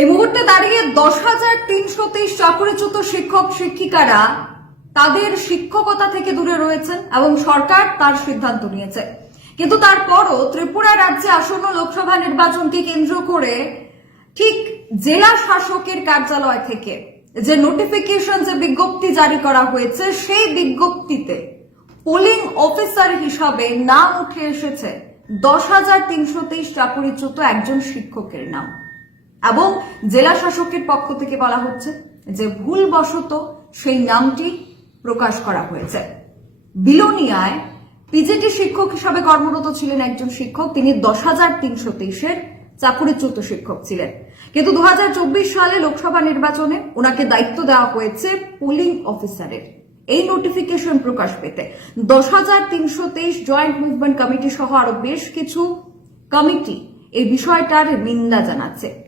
এই মুহূর্তে দাঁড়িয়ে দশ হাজার তিনশো তেইশ চাকরিচ্যুত শিক্ষক, শিক্ষিকারা তাদের শিক্ষকতা থেকে দূরে রয়েছেন এবং সরকার তার সিদ্ধান্ত নিয়েছে। কিন্তু তারপরও ত্রিপুরা রাজ্যে আসন্ন লোকসভা নির্বাচনকে কেন্দ্র করে ঠিক জেলা শাসকের কার্যালয় থেকে যে নোটিফিকেশন যে বিজ্ঞপ্তি জারি করা হয়েছে, সেই বিজ্ঞপ্তিতে পোলিং অফিসার হিসাবে নাম উঠে এসেছে। দশ হাজার তিনশো তেইশ চাকরিচ্যুত একজন শিক্ষকের নাম। এবং জেলা শাসকের পক্ষ থেকে বলা হচ্ছে যে ভুলবশত সেই নামটি প্রকাশ করা হয়েছে। বিলোনিয়ায় পিজিটি শিক্ষক হিসাবে কর্মরত ছিলেন একজন শিক্ষক। তিনি দশ হাজার তিনশো তেইশের চাকুরিচ্যুত শিক্ষক ছিলেন। কিন্তু দুহাজার চব্বিশ সালে লোকসভা নির্বাচনে ওনাকে দায়িত্ব দেওয়া হয়েছে পোলিং অফিসারের। এই নোটিফিকেশন প্রকাশ পেতে দশ হাজার তিনশো তেইশ জয়েন্ট মুভমেন্ট কমিটি সহ আরও বেশ কিছু কমিটি এই বিষয়টার নিন্দা জানাচ্ছে।